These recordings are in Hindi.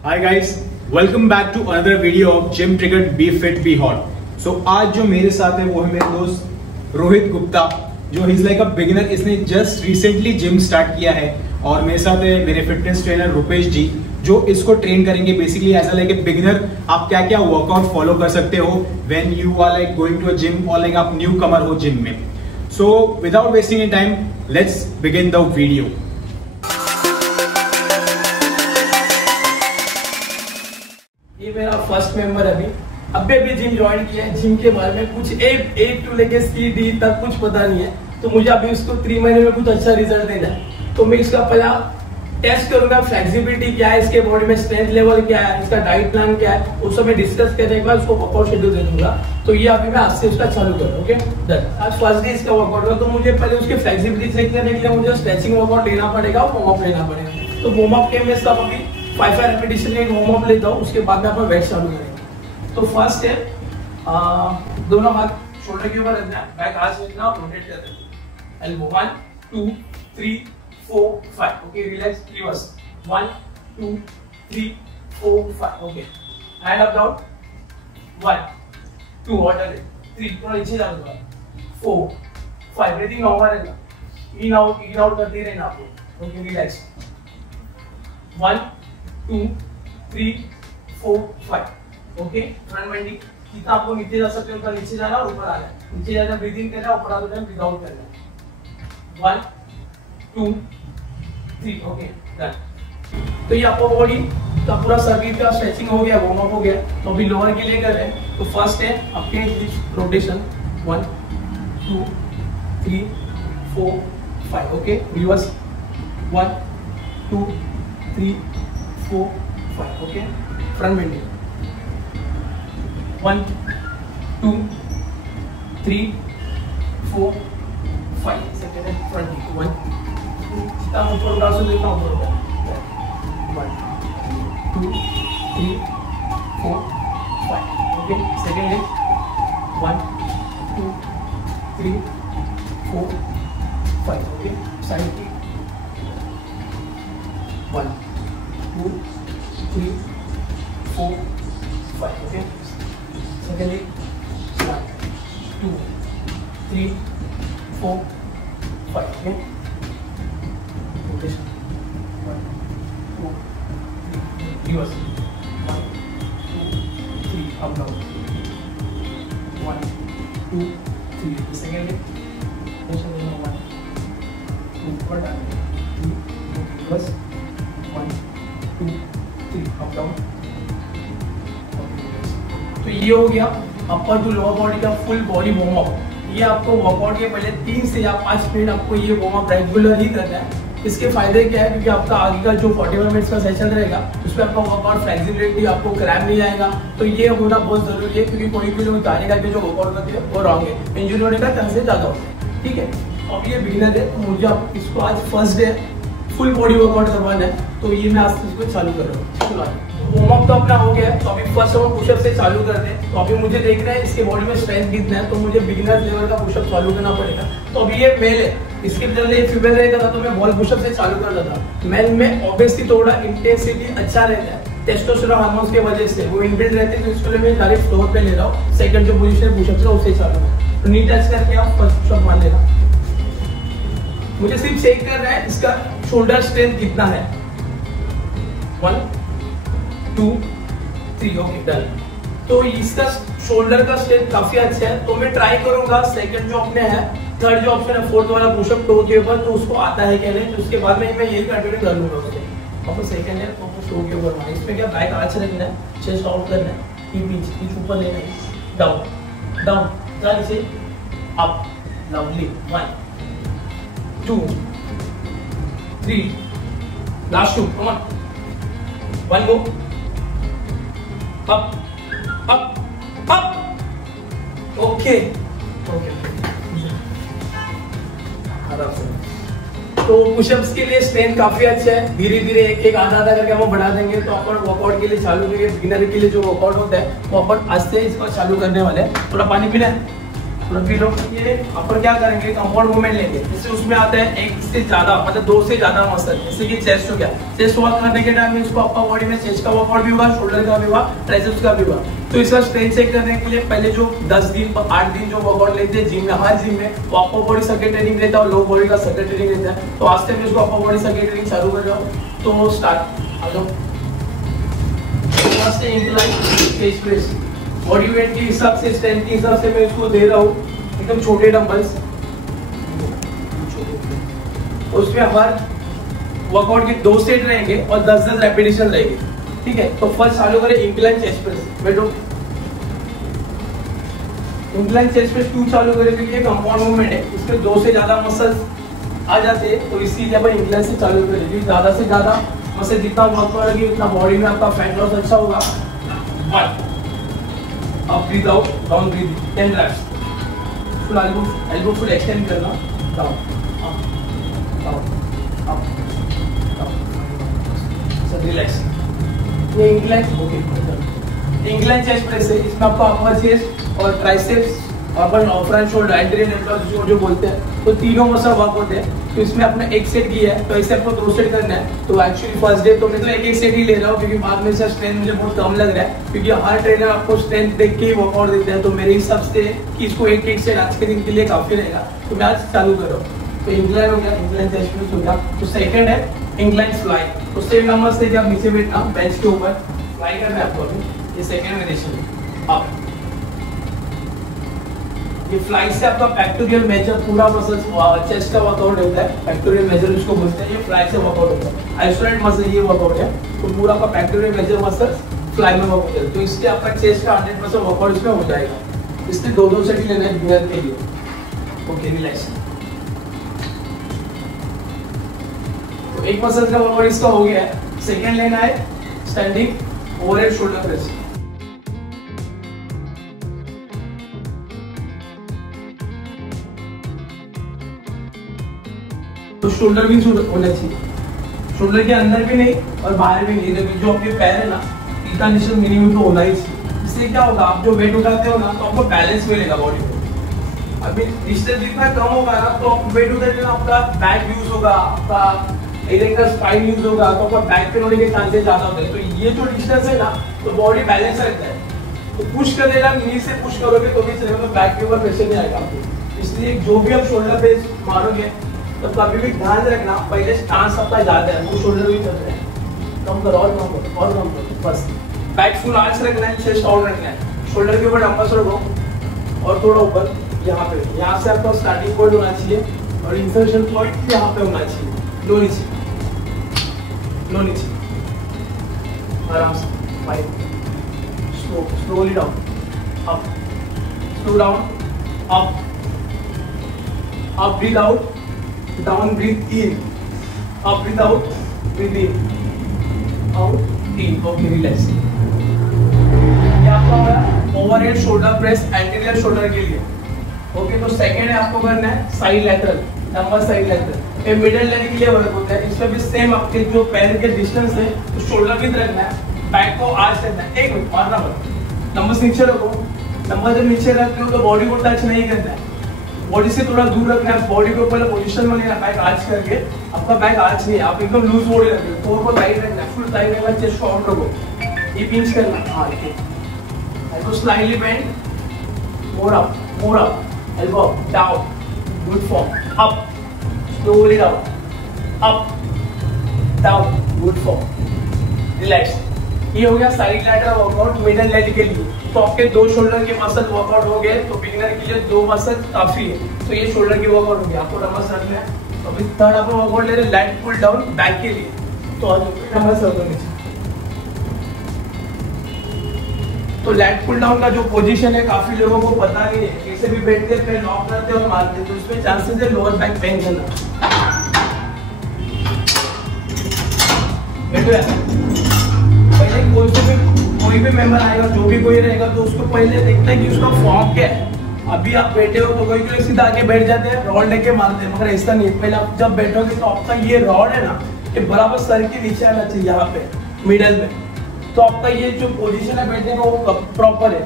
Hi guys, welcome back to another video of gym triggered be fit be hot. So आज जो मेरे साथ है वो है मेरे दोस्त रोहित गुप्ता, जो इज लाइक अ बिगिनर। इसने जस्ट रिसेंटली जिम स्टार्ट किया है और मेरे साथ है मेरे फिटनेस ट्रेनर रुपेश जी, जो इसको ट्रेन करेंगे। Basically as like a beginner आप क्या क्या वर्कआउट फॉलो कर सकते हो when you are like going to a gym और लाइक आप न्यू कमर हो जिम में। So without wasting any time, let's begin the video. ये मेरा फर्स्ट मेंबर अभी जिम ज्वाइन किया है। जिम के बारे में कुछ ए टू लेके सी डी तक कुछ पता नहीं है, तो मुझे अभी उसको 3 महीने में कुछ अच्छा रिजल्ट देना है। तो मैं इसका पहला टेस्ट करूंगा, फ्लेक्सिबिलिटी क्या है, इसके बॉडी में स्ट्रेंथ लेवल क्या है, इसका डाइट प्लान क्या है, उस समय डिस्कस करने के बाद उसको वर्कआउट शेड्यूल दे दूंगा। तो ये अभी मैं आज से उसका चालू करूँ। Okay done. आज फर्स्ट डे इसका वर्कआउट होगा, तो मुझे पहले उसके फ्लेक्सिबिलिटी चेक करने के लिए मुझे स्ट्रेचिंग वर्कआउट लेना पड़ेगा और वार्म अप लेना पड़ेगा। तो वार्म अप के मैं सब अभी 5 रेपिटेशन का वार्म अप लेता हूँ, उसके बाद में अपन वेट चालू करेंगे। तो फर्स्ट है दोनों हाथ शोल्डर के ऊपर रखना है, बैक हाथ रखना और रोटेट करना है। Elbow 1 2 3 4 5। Okay relax, reverse 1 2 3 4 5। Okay hand up down 1 2 order 3 थोड़ा नीचे जाओ 4 5। ब्रीथिंग नॉर्मल रहेगा, इन आउट करते रहना आपको। Okay relax 1 2 3 4 5। Okay front bending, जितना आपको नीचे जा सकते हो उतना नीचे जाना और ऊपर आना है। नीचे जाना ब्रीथिंग करना, ऊपर आना है ब्रीथ आउट करना है। 1 2 3। Okay done. तो ये आपका बॉडी का पूरा शरीर का स्ट्रेचिंग हो गया, वार्म अप हो गया। तो अभी लोअर के लिए कर रहे हैं। तो फर्स्ट है आपके rotation 1 2 3 4 5। Okay reverse 1 2 3 4 5। Okay front bending 1 2 3 4 5। Second है फ्रंट बेंडिंग 1 जितना ऊपर उठा सो जितना ऊपर उठा 1 2 3 4 5। ओके सेकंड है 1 2 3 4 5। ओके साइड की 1 2 3 4 5। Okay secondly 1 2 3 4 5। Okay rotation 1 2 3 reverse 1 2 3 up down 1 2 3। Secondly rotation 1 2 ऊपर डाउन 3 रिवर्स 1 2 3 अप डाउन। तो ये हो गया अपर टू लोअर बॉडी का फुल बॉडी वार्म अप। ये आपको वर्कआउट के पहले 3 से या 5 मिनट आपको ये वार्म अप रेगुलर ही करना है। इसके फायदे क्या है, क्योंकि आपका आगे का जो 41 मिनट्स का सेशन रहेगा उसमें आपका वर्कआउट फ्लेक्सिबिलिटी, आपको क्रैम्प नहीं आएगा। तो ये होना बहुत जरूरी है, क्योंकि कोई भी लोग गाने करके जो वर्कआउट करते हैं वो रॉन्ग है, इंजरी होने का चांसेस ज्यादा होते हैं। ठीक है, अब ये बिगिनर है तो मुझे इसको आज first day full body workout करवाना है। तो ये मैं आज से इसको चालू कर रहा हूँ। वार्म अप तो अपना हो गया है, तो अभी फर्स्ट हम पुशअप से चालू करते हैं। तो अभी मुझे देखना है इसके बॉडी में स्ट्रेंथ कितना है, तो मुझे बिगिनर लेवल का पुशअप चालू करना पड़ेगा। तो अभी ये मेल है, इसके पहले फीमेल रहता था तो मैं बॉल पुशअप से चालू करता था। मेल में ऑब्वियसली थोड़ा इंटेंसिटी अच्छा रहता है, टेस्टोस्टेरोन हार्मोन्स की वजह से वो इनबिल्ट रहते हैं। तो इसके लिए मैं डायरेक्ट फ्लोर पे ले रहा हूँ, सेकंड जो पोजीशन पुशअप से उससे चालू है। तो नी टच करके आप फर्स्ट पुशअप मान लेना। मुझे सिर्फ चेक करना है इसका शोल्डर स्ट्रेंथ कितना है। 1 2 3। Okay done. तो इसका शोल्डर का स्ट्रेंथ काफी अच्छा है, तो मैं ट्राई करूंगा सेकंड जो अपने है, थर्ड जो ऑप्शन है फोर्थ वाला पुशअप टो के ऊपर, तो उसको आता है क्या नहीं। तो उसके बाद में मैं यही कंटिन्यू कर लूंगा उससे। और सेकंड है तो टो के ऊपर, इसमें क्या बैक आर्च रखना है, चेस्ट आउट करना है, पीछ ऊपर लेना है, डाउन डाउन नीचे up. Lovely 1 2 3 last 2। Come on 1 go up up up. Okay okay आराम से। तो पुशअप्स के लिए स्ट्रेंथ काफी अच्छा है, धीरे धीरे एक आधा करके हम बढ़ा देंगे। तो अपन वर्कआउट के लिए चालू करेंगे। बिगिनर के लिए जो वर्कआउट होता है वो अपन आज से इसको चालू करने वाले हैं। थोड़ा पानी पीना है। फिर ये अपन क्या करेंगे, कंपाउंड मूवमेंट लेंगे। जैसे उसमें आता है एक से ज्यादा, मतलब 2 से ज्यादा मसल, जैसे कि चेस्ट हो गया। चेस्ट वर्क करने के टाइम में इसको अपर बॉडी में चेस्ट का वर्कआउट भी हुआ, शोल्डर का भी हुआ, ट्राइसेप्स का भी हुआ। तो इसका स्ट्रेंथ चेक करने के लिए पहले जो 10 दिन 8 दिन जो वर्कआउट लेते हैं जिम में, हर जिम में वो अपर बॉडी सर्किट ट्रेनिंग लेता है और लो बॉडी का सर्किट ट्रेनिंग लेता है। तो आज से मैं इसको अपर बॉडी सर्किट ट्रेनिंग चालू कर रहा हूँ। तो स्टार्ट, आ जाओ। First incline chest press, body weight के हिसाब से, स्ट्रेंथ के हिसाब से मैं इसको दे रहा हूँ एकदम छोटे डंबल्स। उसमें हर वर्कआउट के 2 सेट रहेंगे और 10-10 रेपिटेशन रहेंगे, ठीक है। तो फर्स्ट चालू करें इंक्लाइन चेस्ट प्रेस। बैठो। इंक्लाइन चेस्ट प्रेस क्यों चालू करें, क्योंकि ये कंपाउंड मूवमेंट है, इसमें 2 से ज्यादा मसल्स आ जाते हैं, तो इसीलिए अपन इंक्लाइन से चालू करें। क्योंकि ज्यादा से ज्यादा मसल जितना वर्क करेंगे उतना बॉडी में आपका फैट लॉस अच्छा होगा। 1 अब breathe out, down breathe, 10 reps। Full elbow full extend करना, down up down up down, सब रिलैक्स। ये incline, okay, incline chest press है। इसमें आपको अपर चेस्ट और ट्राइसेप्स और अपन फ्रंट शोल्डर, एंटीरियर जो बोलते हैं, तो तीनों मसल वर्क होते हैं। तो इसमें आपने एक सेट किया है, तो ऐसे आपको 2 सेट करना है। तो एक्चुअली फर्स्ट डे तो मैं तो एक सेट ही ले रहा हूँ, क्योंकि बाद में इसका स्ट्रेंथ मुझे बहुत कम लग रहा है, क्योंकि हर ट्रेनर आपको स्ट्रेंथ देख के ही वर्कआउट देते हैं। तो मेरे हिसाब से कि इसको एक सेट आज के दिन के लिए काफी रहेगा, तो मैं आज चालू कर रहा हूँ। तो इंक्लाइन हो गया, इंक्लाइन चेस्ट प्रेस हो गया। तो सेकंड है इंक्लाइन फ्लाई। तो सेम नंबर से आप नीचे बैठना बेंच के ऊपर, फ्लाई करना है आपको अभी। ये सेकंड वेरिएशन है। अब ये फ्लाई से आपका पेक्टोरियल मेजर पूरा मसल्स चेस्ट का वर्कआउट होता है, पेक्टोरियल मेजर उसको बोलते हैं। ये फ्लाई से वर्कआउट होता है, आइसोलेट मसल ये वर्कआउट है। तो पूरा का पेक्टोरियल मेजर मसल्स फ्लाई में वर्क होता है। तो इससे आपका चेस्ट का 100% वर्कआउट इसमें हो जाएगा। इससे 2-2 सेट लेना है बिगिनर के लिए। Okay, relax. तो एक मसल का वर्कआउट इसका हो गया है। सेकंड लेना है स्टैंडिंग ओवरहेड शोल्डर प्रेस। तो शोल्डर भी होना चाहिए, शोल्डर के अंदर भी नहीं और बाहर भी नहीं। जो आपके पैर है ना, इतना निश्चित मिनिमम तो होना ही चाहिए। इससे क्या होगा, आप जो वेट उठाते हो ना, तो आपको बैलेंस मिलेगा बॉडी में। अभी डिस्टेंस जितना कम होगा ना, तो आप वेट उठाते हो, आपका बैक यूज होगा, आपका इरेक्टर स्पाइन यूज होगा, तो आपका बैक पेन होने के चांसेस ज्यादा होते हैं। तो ये जो डिस्टेंस है ना, तो बॉडी बैलेंस रहता है। तो पुश कर देना, नी से पुश करोगे तो भी चलेगा, तो बैक के ऊपर प्रेशर नहीं आएगा आपको। इसलिए जो भी आप शोल्डर पे मारोगे तो कभी भी ध्यान रखना, पहले स्टांस आपका ज्यादा है, वो शोल्डर भी चल रहे हैं, कम करो और कम करो और कम करो। बस बैक फुल आर्च रखना है, चेस्ट आउट रखना है, शोल्डर के ऊपर डंबल्स रखो और थोड़ा ऊपर यहाँ पे। यहाँ से आपका स्टार्टिंग पॉइंट होना चाहिए और इंसर्शन पॉइंट यहाँ पे होना चाहिए। लो नीचे, लो नीचे, आराम से 5, slowly down, up, slow down, up, up, breathe out, down, breathe in, up, breathe out, breathe in, out, in. Okay, relax. ये आपका हो गया overhead shoulder press anterior shoulder के लिए। ओके, तो सेकंड है आपको करना है side lateral, dumbbell side lateral. ये मिडिल लेने के लिए वर्क होता है। इसमें भी सेम आपके जो पैर के डिस्टेंस है, तो शोल्डर भी रखना है, बैक को आर्च रखना है। एक मिनट मारना मत, डंबल्स नीचे रखो। डंबल जब नीचे रखते हो तो बॉडी को टच नहीं करना है, बॉडी से थोड़ा दूर रखना है। बॉडी को पहले पोजीशन में लेना, बैक आर्च करके। आपका बैक आर्च नहीं है, आप एकदम लूज बॉडी रखो, कोर को टाइट रखना है, फुल टाइट रखना, चेस्ट को आउट रखो। ये पिंच करना, हां एल्बो स्लाइटली बेंड, मोर up, elbow down, good form, up, slowly down, up, down, good form, relax. ये हो गया side lateral workout middle leg के लिए। तो आपके 2 शोल्डर के मसल वर्कआउट हो गए, तो बिगिनर के लिए 2 मसल काफी है। तो ये शोल्डर की वर्कआउट हो गया, आपको डंबल्स रखना है। अभी थर्ड आपको वर्कआउट ले रहे हैं लैट पुल डाउन बैक के लिए। तो डंबल्स रखो नीचे। तो लैट पुल डाउन का जो पोजीशन है काफी लोगों को पता नहीं है, कैसे भी बैठते हैं, फिर लॉक करते और मारते, तो इसमें चांसेस है लोअर बैक पेन करना। पहले कोई भी मेंबर आएगा, जो भी कोई रहेगा, तो उसको पहले देखना है कि उसका फॉर्म क्या है। अभी आप बैठे हो तो कोई लोग सीधा आके बैठ जाते हैं, रॉड लेके मारते हैं, मगर ऐसा नहीं है। पहले आप जब बैठोगे तो आपका ये रॉड है ना, ये बराबर सर के नीचे आना चाहिए, यहाँ पे मिडल में। तो आपका ये जो पोजीशन है बैठने का वो प्रॉपर है।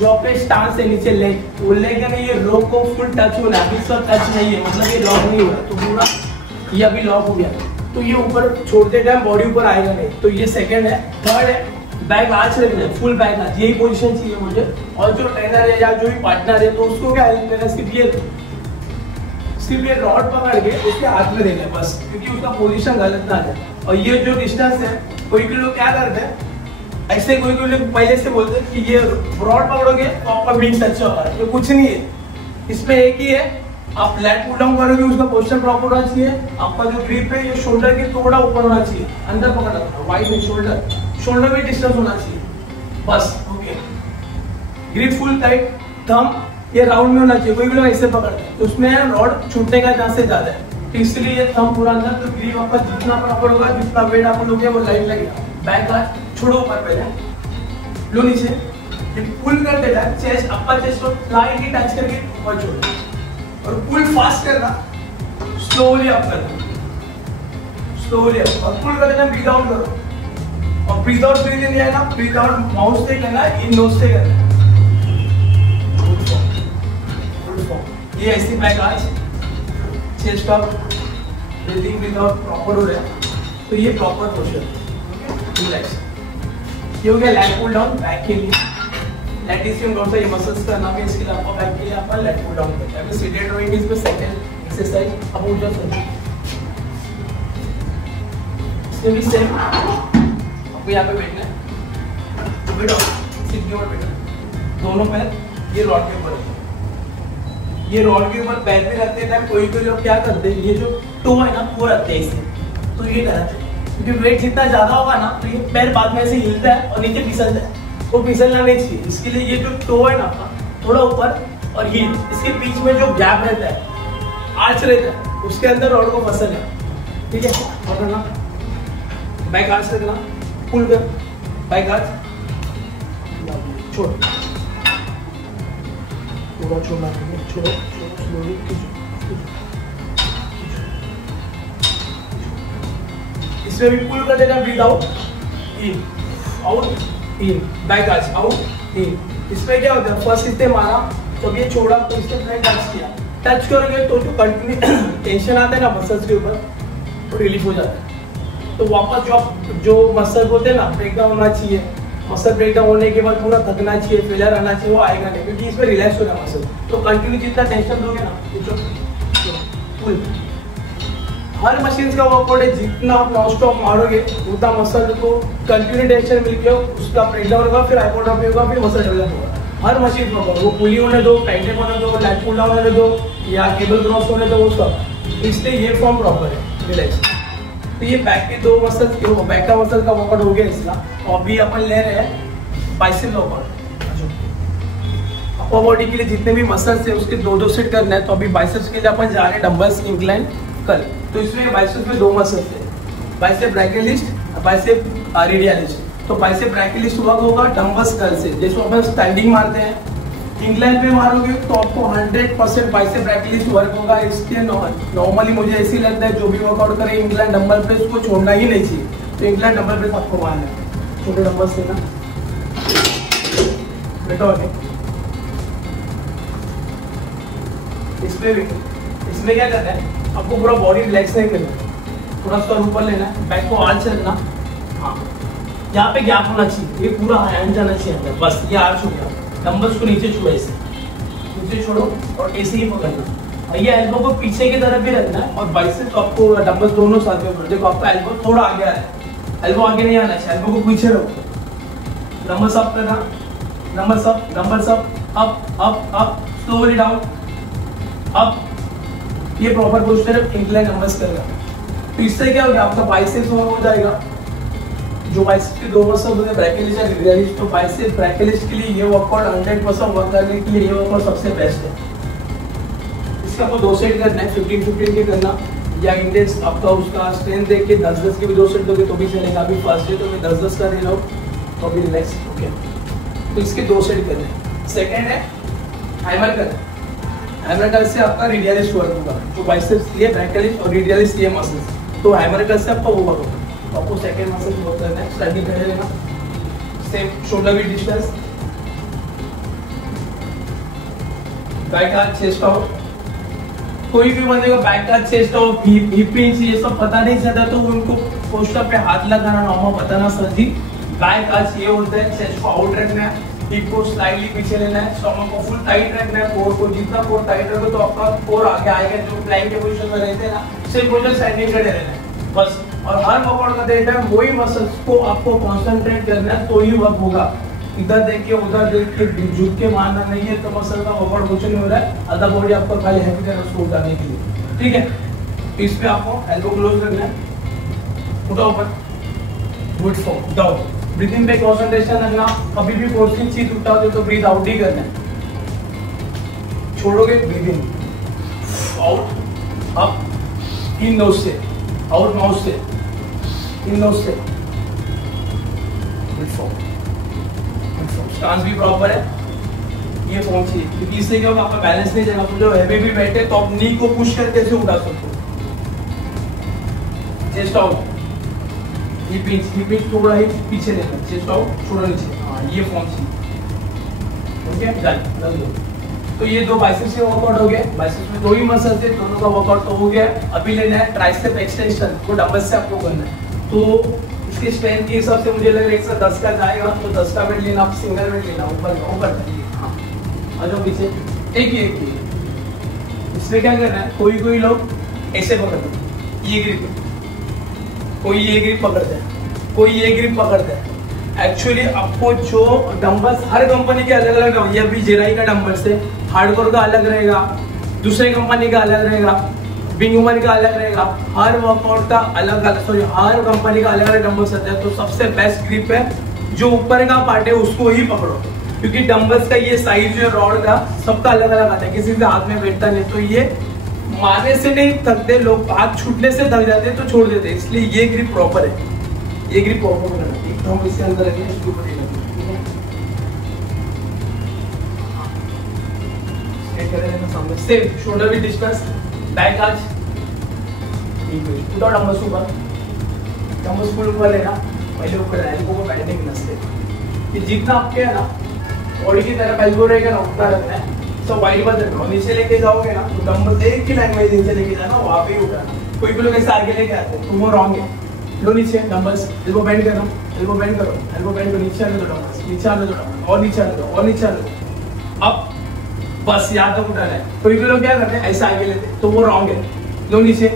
जो अपने स्टांस है नीचे लेग, वो लेग है ना ये रो को फुल टच होना है, अभी सब टच नहीं है, मतलब ये लॉक नहीं हुआ, तो पूरा ये अभी लॉक हो गया, तो ये ऊपर छोड़ते टाइम बॉडी ऊपर आएगा नहीं, तो ये सेकंड है। थर्ड है बैक आर्च रखना है, फुल बैक आर्च, यही पोजीशन चाहिए मुझे। और जो ट्रेनर है या जो भी पार्टनर है तो उसको क्या हेल्प करना है, सिर्फ ये रॉड पकड़ के उसके हाथ में देना है बस, क्योंकि उसका पोजीशन गलत ना है। और ये जो डिस्टेंस है, कोई लोग क्या करते हैं ऐसे, कोई लोग पहले से बोलते हैं कि ये रॉड पकड़ोगे तो आपका विंग्स अच्छा होगा, तो कुछ नहीं है, इसमें एक ही है, आप लैट पुल डाउन करोगे उसका पोस्टर प्रॉपर होना चाहिए, आपका जो ग्रिप है ये शोल्डर के थोड़ा ऊपर होना चाहिए, अंदर पकड़ना, वाइड में शोल्डर में डिस्टेंस होना चाहिए बस। Okay, grip full tight, thumb ये राउंड में होना चाहिए, कोई भी लोग ऐसे पकड़ते हैं तो उसमें रॉड छूटने का चांसेस ज्यादा है, तो इसलिए ये थंब पूरा अंदर, तो ग्रिप आपका जितना प्रॉपर होगा, जितना वेट आप लोगे वो लाइट लगेगा। बैक हाथ छोड़ो ऊपर, पहले लो नीचे, ये पुल कर देना, चेस्ट अपर चेस्ट को स्लाइटली टच करके ऊपर छोड़ो और पुल फास्ट करना, स्लोली अप करना, स्लोली अप, और पुल कर देना, ब्रीथ आउट करो, और ब्रीथ आउट ब्रीथ इन आएगा, ब्रीथ आउट माउथ से करना, इन नोज से करना, ये ऐसी बैक आज chest up, breathing breathe out proper हो रहा है, तो ये प्रॉपर पोस्चर, रिलैक्स। ये हो गया लैट पुल डाउन बैक के लिए, लैटिसियम डोर्सा ये मसल्स का नाम है, इसके लिए आपको बैक के लिए आपका लैट पुल डाउन करते हैं। अभी सीटेड रोइंग इज पे सेकंड एक्सरसाइज, अब उठ जाओ सर, इसमें भी सेम आपको यहाँ पे बैठना है, तो बैठो, सीट के ऊपर बैठो, दोनों पैर ये रॉड के ऊपर, ये रॉड के ऊपर पैर भी रखते हैं। कोई लोग क्या करते हैं, ये जो टो है ना वो रखते हैं इसे, तो ये कराते हैं, क्योंकि वेट जितना ज्यादा होगा ना तो ये पैर बाद में ऐसे हिलता है और नीचे फिसलता है, वो फिसलना नहीं चाहिए, इसके लिए ये जो टो है ना आपका थोड़ा ऊपर और हील, इसके बीच में जो गैप रहता है, आर्च रहता है, उसके अंदर रॉड को फंसल है, ठीक है। पकड़ना, बैक आर्च रखना, पुल कर, बैक आर्च छोड़, पूरा छोड़ना, छोड़ो स्लोली, इसमें भी पुल कर देना, breathe out in, out in, back arch out in. इसमें क्या होता है, फर्स्ट इससे मारा तो ये छोड़ा, तो इससे मैंने टच किया, टच करोगे तो जो कंटिन्यू टेंशन आता है ना मसल्स के ऊपर, तो रिलीफ हो जाता है, तो वापस जो मसल बोलते हैं ना ब्रेकडाउन होना चाहिए, मसल ब्रेकडाउन होने के बाद पूरा थकना चाहिए, फेलियर आना चाहिए, वो आएगा नहीं, क्योंकि इसमें रिलैक्स हो रहा है मसल, तो कंटिन्यू जितना टेंशन दोगे ना, पुल, हर मशीन का वर्कआउट है, जितना आप नॉन स्टॉप मारोगे उतना मसल को कंटिन्यू टेंशन मिलके उसका ब्रेकडाउन होगा, फिर हाइपोट्रोफी होगा, फिर मसल डेवलप होगा। हर मशीन का वो पुली होने दो, टाइटेप होने दो, लैट पुल डाउन होने दो, या केबल क्रॉस होने दो, वो सब, इसलिए ये फॉर्म प्रॉपर है, रिलैक्स। तो ये बैक के दो मसल के, बैक का मसल का वर्कआउट हो गया इसका। और अभी अपन ले रहे हैं बाइसेप वर्कआउट, अपर बॉडी के लिए जितने भी मसल्स है उसके दो सेट करना है। तो अभी बाइसेप्स के लिए अपन जा रहे हैं डंबल्स इंक्लाइन कर, तो इसमें बाइसेप्स में दो मसल्स है, बाइसेप ब्रैकियोलिस्ट, बाइसेप रेडियलिस्ट। तो बाइसेप ब्रैकियोलिस्ट वर्क होगा डंबल्स कर्ल से, जैसे अपन स्टैंडिंग मारते हैं, इंक्लाइन पे मारोगे तो आपको 100% बाइसेप ब्रैकियोलिस्ट वर्क होगा। इसके नॉर्मली मुझे ऐसी लगता है जो भी वर्कआउट करे इंक्लाइन डंबल प्रेस को छोड़ना ही नहीं चाहिए, तो इंक्लाइन डंबल प्रेस आपको मारना है, छोटे डंबल से ना बेटा होने। इसमें क्या करना है, आपको पूरा बॉडी रिलैक्स नहीं करना, थोड़ा सा ऊपर लेना है, बैक को आर्च रखना, हाँ यहाँ पे गैप होना चाहिए, ये पूरा हैंड जाना चाहिए अंदर, बस ये आर्च हो गया। डंबल्स को नीचे छुओ, ऐसे नीचे छोड़ो और ऐसे ही पकड़ना, और ये एल्बो को पीछे की तरफ भी रखना है, और बाइसेप्स तो आपको डंबल्स दोनों साथ में, देखो आपका एल्बो थोड़ा आगे आ रहा है, एल्बो आगे नहीं आना चाहिए, एल्बो को पीछे रखो, डंबल्स अप करना, dumbbells up, dumbbells up, up up up, slowly down, up, ये प्रॉपर पोस्चर इंक्लाइन डंबल्स करेगा। तो इससे क्या हो गया, आपका बाइसेप्स हो जाएगा, जो बाइसेप्स के दो मसल होते हैं ब्रैकियोलिस्ट और रेडियलिस्ट, तो बाइसेप ब्रैकियोलिस्ट के लिए ये वर्कआउट 100% वर्क करने के लिए ये वर्कआउट सबसे बेस्ट है। इसका आपको दो सेट करना है, 15-15 के करना, या इंटेंस आपका उसका स्ट्रेंथ देख के 10-10 के भी दो सेट दोगे तो भी चलेगा। अभी फर्स्ट डे तो मैं 10-10 कर रही हूँ, तो अभी रिलैक्स, ओके। तो इसके दो सेट करने हैं। सेकेंड है हैमर करना, हैमर कर से आपका रेडियलिस्ट वर्क होगा, जो बाइसेप्स के लिए ब्रैकियोलिस्ट और रेडियलिस्ट ये मसल्स, तो हैमर कर से आपका वो वर्क होगा। तो आपको सेकेंड मसल वर्क करना है, स्टैंडिंग खड़े रहना, same shoulder with distance, back arch chest out. कोई भी बंदे को back arch chest out hip pinch ये सब पता नहीं चलता तो उनको पोस्टर पे हाथ लगाना नॉर्मल बताना सर जी। बैक आर्च ये होता है, चेस्ट को आउट रखना है, हिप को स्लाइटली पीछे लेना है, स्टमक को फुल टाइट रखना है, कोर को जितना कोर टाइट रखो तो आपका कोर आगे आएगा। जो प्लैंक के पोजीशन में रहते हैं ना, सेम पोजीशन स्टैंडिंग खड़े रहना है बस। और हर वर्कआउट का देना है वही मसल्स को आपको कंसंट्रेट करना है तो ही वर्क होगा। इधर देख के उधर देख के झुक के मारना नहीं है तो मसल का वर्कआउट कुछ नहीं हो रहा है। आधा बॉडी आपको खाली हैवी करना उसको उठाने के लिए, ठीक है। तो इस पे आपको एल्बो क्लोज रखना है, उठा ऊपर, गुड फॉर डाउन, ब्रीथिंग पे कंसंट्रेशन रखना। कभी भी फोर्सिंग चीज उठाओगे तो ब्रीथ आउट ही करना है, छोड़ोगे breathe in, out, up, in nose से, आउट माउथ से, इन नोज से, गुड फॉर। स्टांस भी प्रॉपर है, ये फॉर्म चाहिए क्योंकि इससे क्या होगा आपका बैलेंस नहीं जाएगा। तो जो हैवी भी बैठे तो आप नी को पुश करके से उठा सकते हो। चेस्ट आउट, हिप पिंच थोड़ा ही पीछे लेना, चेस्ट आउट थोड़ा नीचे, हाँ ये फॉर्म चाहिए, ओके डन दो। तो ये दो बाइसेप्स के वर्कआउट हो गए। बाइसेप्स में दो ही मसल्स थे, दोनों का वर्कआउट तो हो गया। अभी लेना है ट्राइसेप एक्सटेंशन, वो डंबल से आपको करना है। तो इसके स्ट्रेंथ के हिसाब से मुझे लग रहा है 110 का जाएगा तो 10 का वेट लेना, आप सिंगल वेट लेना, ऊपर हाँ आ जाओ पीछे, एक ही इसमें क्या करना है, कोई लोग ऐसे पकड़ते हैं, ये ग्रिप, कोई ये ग्रिप पकड़ते हैं, कोई ये ग्रिप पकड़ते हैं। एक्चुअली आपको जो डंबल्स हर कंपनी के अलग अलग, ये अभी जेराई का डंबल्स है, हार्डकोर का अलग रहेगा, दूसरे कंपनी का अलग रहेगा, विंग वुमन का अलग रहेगा, हर वर्कआउट का अलग अलग, सॉरी हर कंपनी का अलग अलग डंबल्स होते हैं। तो सबसे बेस्ट ग्रिप है जो ऊपर का पार्ट है उसको ही पकड़ो, क्योंकि डंबल्स का ये साइज जो रॉड का सबका अलग अलग आता है, किसी से हाथ में बैठता नहीं। तो ये मारने से नहीं थकते लोग, हाथ छूटने से थक जाते हैं तो छोड़ देते हैं, इसलिए ये ग्रिप प्रॉपर है, ये ग्रिप प्रॉपर करना है। तो हम इसके अंदर रखेंगे, इसके ऊपर ही रखेंगे, सामने सेम शोल्डर भी डिस्टेंस, बैक आर्च, उठाओ डंबल्स ऊपर, डंबल्स फुल ऊपर लेना, पहले ऊपर एल्बो को बैंडिंग नसते कि जितना आपके है ना बॉडी की तरफ एल्बो रहेगा ना उतना रखना है। सब वाइड बात रखो, नीचे लेके जाओगे ना तो डंबल एक ही लाइन में नीचे लेके जाना, वहां पे ही उठाना। कोई भी लोग ऐसे आगे लेके आते हैं तो वो रॉन्ग है। लो नीचे डंबल्स, एल्बो बेंड करो, एल्बो बेंड करो, एल्बो बेंड करो, नीचे आने दो डंबल्स, नीचे आने दो डंबल्स, और नीचे आने दो, और नीचे आने दो, अब बस यहाँ तक उठाना है। कोई भी लोग क्या करते हैं ऐसा आगे लेते तो वो रॉन्ग है। लो नीचे,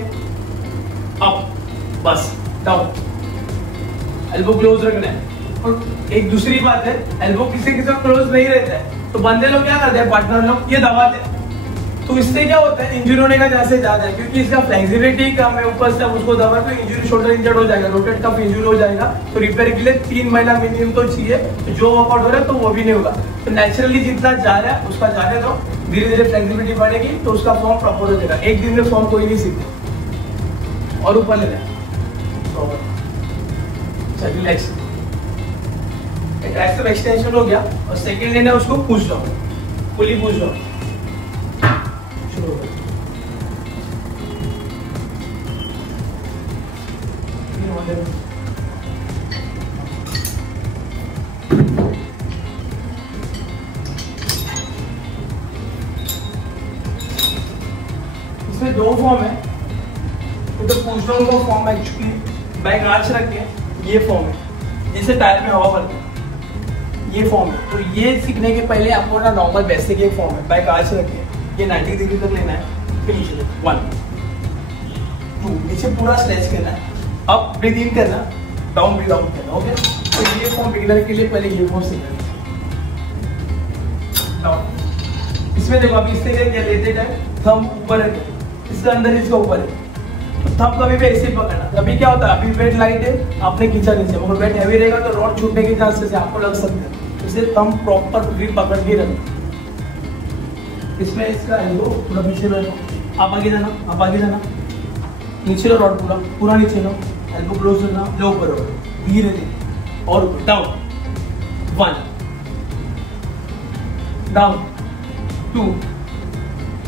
अप, बस डाउन, एल्बो क्लोज रखना है। और एक दूसरी बात है, एल्बो किसी किसी को क्लोज नहीं रहता है तो बंदे लोग क्या करते हैं, पार्टनर लोग ये दबाते हैं, तो इससे क्या होता है इंजरी होने का चांसेस ज्यादा है, क्योंकि इसका फ्लेक्सिबिलिटी कम है। ऊपर से उसको दबा तो इंजरी, शोल्डर इंजर्ड हो जाएगा, रोटेट कफ इंजरी हो जाएगा। तो रिपेयर के लिए 3 महीना मिनिमम तो चाहिए। तो जो वर्कआउट हो रहा है तो वो भी नहीं होगा। तो नेचुरली जितना जा रहा है उसका जाने दो, धीरे धीरे फ्लेक्सिबिलिटी बढ़ेगी तो उसका फॉर्म प्रॉपर हो जाएगा। एक दिन में फॉर्म कोई नहीं सीखता। और ऊपर लेना है, रिलैक्स, ट्राइसेप एक्सटेंशन हो गया। और सेकंड लेना है उसको push down, fully push down, शुरू हो। इसमें दो फॉर्म है, तो पुश डाउन का फॉर्म एक्चुअली बैक आर्च रख के ये फॉर्म है, जैसे टायर में हवा भरते हैं, ये फॉर्म है। तो ये सीखने के पहले आपको ना नॉर्मल बेसिक एक फॉर्म है, बैक आर्च रख के ये 90 डिग्री तक लेना है, फिर नीचे 1 2 नीचे पूरा स्ट्रेच करना है, अप ब्रीथ इन करना, डाउन ब्रीथ आउट करना, ओके। तो ये फॉर्म बिगिनर के लिए पहले ये फॉर्म सीखना है, डाउन। इसमें देखो अभी इससे क्या लेते टाइम थंब ऊपर है, इसका अंदर इसका ऊपर है, थंब कभी भी ऐसे ही पकड़ना। अभी क्या होता है, अभी वेट लाइट है आपने खींचा नीचे, मगर वेट हैवी रहेगा तो रॉड छूटने के चांसेस है, आपको लग सकते हैं। इसे थंब प्रॉपर ग्रिप पकड़ के रखना। इसमें इसका एल्बो पूरा पीछे लो, आप आगे जाना, आप आगे जाना, नीचे लो रॉड पूरा पूरा नीचे लो, एल्बो क्लोज करना, लो ऊपर धीरे धीरे, और down 1 down 2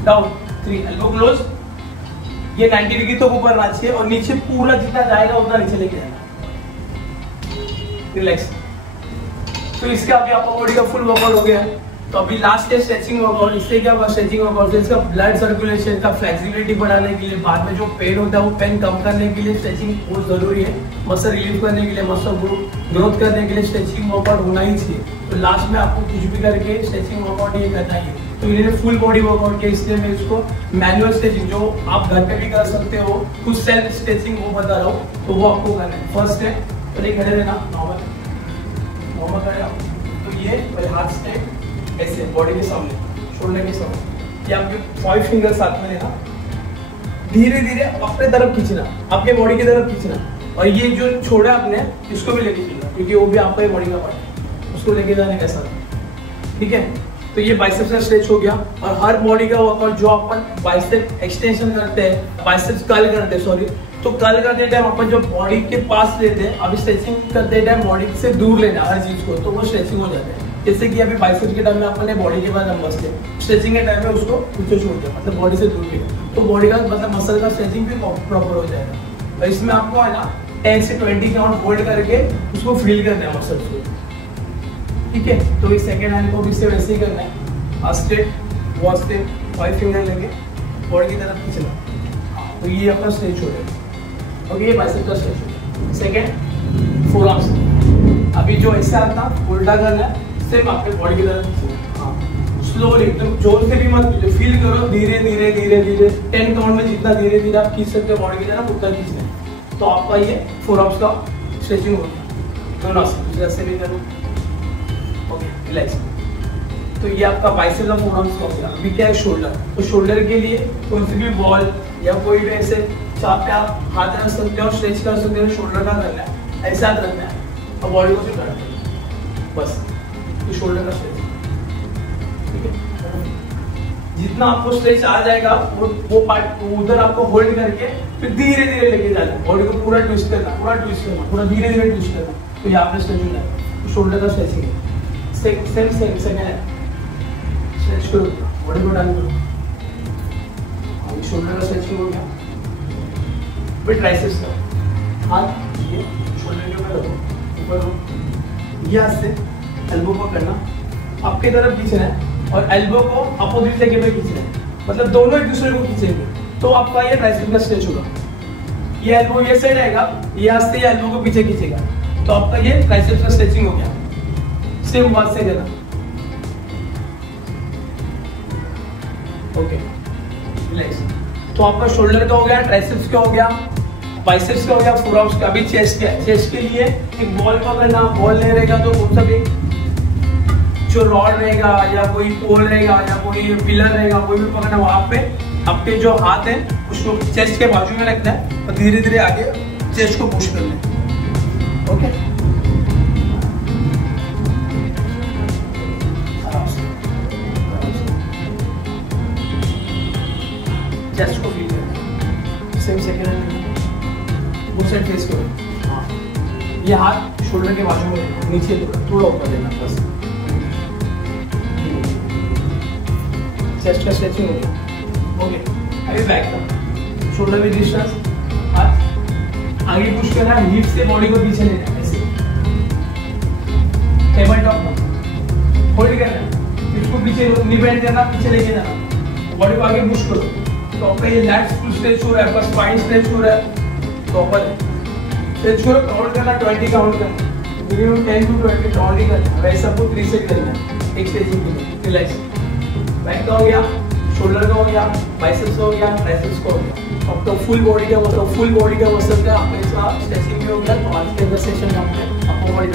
down 3, elbow close. ये 90 डिग्री तक ऊपर आना चाहिए और नीचे पूरा जितना जाएगा उतना नीचे लेके जाना, रिलैक्स। तो इसके अभी आपका बॉडी का फुल वर्कआउट हो गया है। तो अभी लास्ट है स्ट्रेचिंग वर्कआउट। इससे क्या होगा, स्ट्रेचिंग वर्कआउट से इसका ब्लड सर्कुलेशन का फ्लेक्सिबिलिटी बढ़ाने के लिए, बाद में जो पेन होता है वो पेन कम करने के लिए स्ट्रेचिंग बहुत जरूरी है। मसल रिलीफ करने के लिए, मसल ग्रोथ करने के लिए स्ट्रेचिंग वर्कआउट होना ही चाहिए। तो लास्ट में आपको कुछ भी करके स्ट्रेचिंग वर्कआउट ये करना है। तो इन्होंने फुल बॉडी वर्कआउट किया, इसलिए मैं इसको मैनुअल स्ट्रेचिंग जो आप घर पे भी कर सकते हो, कुछ सेल्फ स्ट्रेचिंग वो बता रहा हूँ, तो वो आपको करना है। फर्स्ट है पहले खड़े रहना, नॉर्मल खड़े आप। तो ये हाथ स्ट्रेट ऐसे बॉडी के सामने, शोल्डर के सामने, ये आपके 5 फिंगर साथ में लेना, धीरे धीरे अपने तरफ खींचना, आपके बॉडी की तरफ खींचना। और ये जो छोड़ा आपने इसको भी लेके चलना, क्योंकि वो भी आपका बॉडी का पार्ट है, उसको लेके जाने का साथ। ठीक है, तो ये बाइसेप्स का स्ट्रेच हो गया। और हर बॉडी का वर्कआउट जो अपन बाइसेप एक्सटेंशन करते हैं, बाइसेप्स कर्ल करते हैं, सॉरी, तो कर्ल करते टाइम अपन जो बॉडी के पास लेते हैं, अभी स्ट्रेचिंग करते टाइम बॉडी से दूर लेना हर चीज को, तो वो स्ट्रेचिंग हो जाता है। जैसे कि अभी बाइसेप्स के टाइम में अपन ने बॉडी के बाद लंबस थे, स्ट्रेचिंग के टाइम में उसको पीछे छोड़ दिया, मतलब बॉडी से दूर लिया, तो बॉडी का मतलब मसल का स्ट्रेचिंग भी प्रॉपर हो जाएगा। तो इसमें आपको है ना 10 से 20 काउंट होल्ड करके उसको फील करना है मसल्स को। ठीक है, तो इस सेकंड हैंड को भी से वैसे ही करना है, स्ट्रेट वॉच से 5 फिंगर लेके बॉडी की तरफ खींचना। तो ये अपना स्ट्रेच हो जाएगा। ओके, ये बाइसेप का स्ट्रेच हो गया। सेकंड फोर आर्म्स, अभी जो ऐसे आता उल्टा करना है, सेम आपके बॉडी की तरफ खींचना। हाँ, स्लोली, एकदम जोर से भी मत, फील करो, धीरे धीरे धीरे धीरे 10 काउंट में जितना धीरे धीरे आप खींच सकते हो बॉडी की तरफ उतना खींचना है। तो आपका ये फोर आर्म्स का स्ट्रेचिंग हो गया। दोनों से भी करो। Okay, relax. तो ये आपका बाइसेप का फोर आर्म्स हो गया। अभी क्या है, शोल्डर। तो शोल्डर के लिए कोई सी भी बॉल या कोई भी ऐसे चाप पे आप हाथ रख सकते हो, स्ट्रेच कर सकते हो, शोल्डर का करना है, ऐसा हाथ रखना है और बॉडी को फिर करना है, बस। ये शोल्डर का स्ट्रेच। ठीक है, जितना आपको स्ट्रेच आ जाएगा वो पार्ट उधर आपको होल्ड करके फिर धीरे धीरे लेके जाना है, बॉडी को पूरा ट्विस्ट करना, पूरा धीरे धीरे ट्विस्ट करना। तो यहाँ पे स्ट्रेच हो जाएगा, शोल्डर का स्ट्रेचिंग है। सेकंड है स्ट्रेच करो, बॉडी को डाउन करो। शोल्डर का स्ट्रेचिंग हो गया। फिर ट्राइसेप्स का हाथ ये शोल्डर के ऊपर रखो, ऊपर रखो, ये हाथ से एल्बो को करना, आपके तरफ खींचना है और एल्बो को अपोजिट जगह पे खींचना है, मतलब दोनों एक दूसरे को खींचेंगे, तो आपका ये ट्राइसेप्स का स्ट्रेच होगा। ये एल्बो ये साइड आएगा, ये हाथ से एल्बो को पीछे खींचेगा, तो आपका ये ट्राइसेप्स का स्ट्रेचिंग हो गया। सेम हाथ से करना। Okay, relax. तो आपका शोल्डर का हो गया, ट्राइसेप्स का हो गया, बाइसेप्स का हो गया, फोर आर्म्स का। अभी चेस्ट का, चेस्ट के लिए एक बॉल पकड़ना, बॉल नहीं रहेगा तो कौन सा भी जो रॉड रहेगा या कोई पोल रहेगा या कोई पिलर रहेगा, कोई भी पकड़ना, वहां पे आपके जो हाथ है उसको चेस्ट के बाजू में रखना है और धीरे धीरे आगे चेस्ट को पुश करना है। ओके, चेस्ट को फील करना। सेम सेकंड वो साइड फेस करो। हाँ, ये हाथ शोल्डर के बाजू में नीचे थोड़ा ऊपर देना, बस। चेस्ट का स्ट्रेचिंग हो गया। ओके, अभी बैक का शोल्डर में डिस्टेंस, हाथ आगे पुश करना, हिप से बॉडी को पीछे लेना, ऐसे टेबल टॉप होल्ड करना, इसको पीछे नहीं बैठ देना, पीछे लेके जाना, बॉडी को आगे पुश करो। तो आपका ये लैट्स फुल स्ट्रेच हो रहा है, आपका स्पाइन स्ट्रेच हो रहा है, प्रॉपर स्ट्रेच करो। काउंट करना, 20 काउंट करना, मिनिमम 10 to 20 काउंट ही करना। वैसे आपको 3 सेट करना है एक स्ट्रेचिंग के लिए। रिलैक्स। बैक का हो गया, शोल्डर का हो गया, बाइसेप्स का हो गया, ट्राइसेप्स का हो गया। अब तो फुल बॉडी का मतलब फुल बॉडी का मसल का आपका स्ट्रेचिंग भी हो गया। तो आज के अंदर सेशन में आपको बॉडी